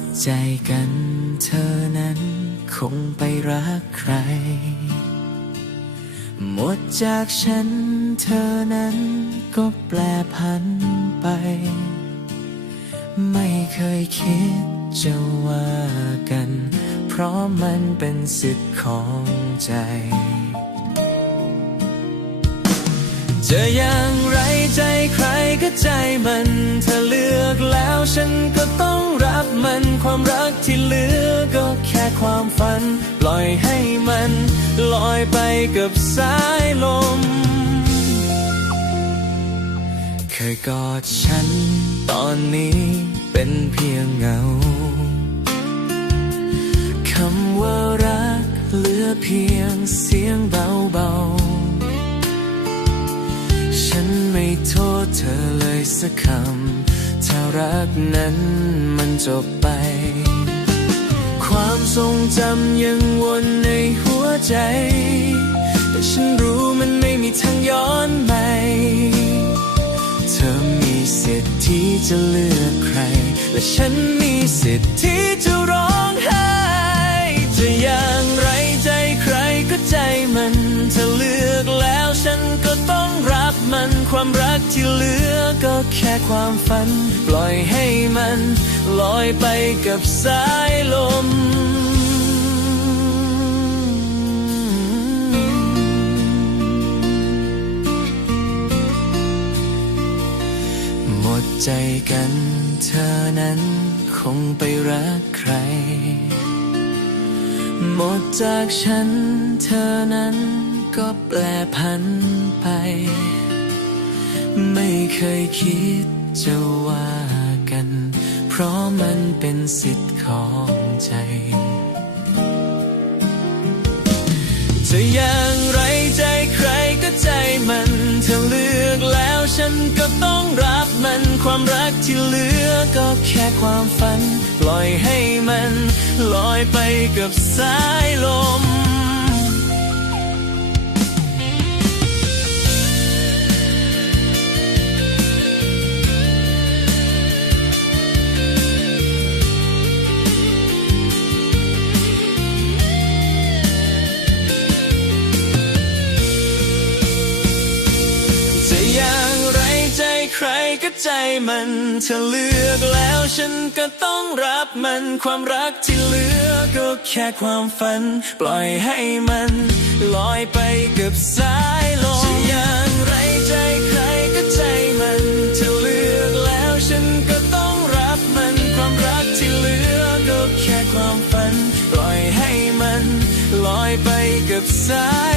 ดใจกันเธอนั้นคงไปรักใคร หมดจากฉันเธอนั้นก็แปลพันไป ไม่เคยคิดจะว่ากัน เพราะมันเป็นสิทธิ์ของใจ จะอย่างไรใจใครก็ใจมันเธอเลือกแล้วฉันก็ต้องรั มันความรักที่เหลือก็แค่ความฝัน ปล่อยให้มันลอยไปกับสายลม เคยกอดฉัน ตอนนี้เป็นเพียงเงาคำว่ารักเหลือเพียงเสียงเบาๆ ฉันไม่โทษเธอเลยสักคำถ้ารักนั้นมัน จบไป ความทรงจำยังวนในหัวใจ แต่ฉันรู้มันไม่มีทางย้อนไปเธอมีสิทธิ์ที่จะเลือกใคร และฉันมีสิทธิ์ที่จะร้องไห้จะอย่างไรใจใครก็ใจมันเธอเลือกแล้วฉันก็ต้องรับมันความรักที่เหลือก ก็แค่ความฝัน ปล่อยให้มันลอยไปกับสายลมหมดใจกันเธอนั้นคงไปรักใคร หมดจากฉันเธอนั้นก็แปลพันไป ไม่เคยคิดจะว่ากัน เพราะมันเป็นสิทธิ์ของใจ จะอย่างไรใจใครก็ใจมันเธอเลือกแล้วฉันก็ต้องรับมันความรักที่เหลือก็แค่ความฝัน ปล่อยให้มัน ลอยไปกับสายลม ก็ใจมันเธอเลือกแล้วฉันก็ต้องรับมันความรักที่เหลือก็แค่ความฝัน ปล่อยให้มันลอยไปกับสายลมจะอย่างไรใจใครก็ใจมันเธอเลือกแล้วฉันก็ต้องรับมันความรักที่เหลือก็แค่ความฝัน ปล่อยให้มันลอยไปกับสาย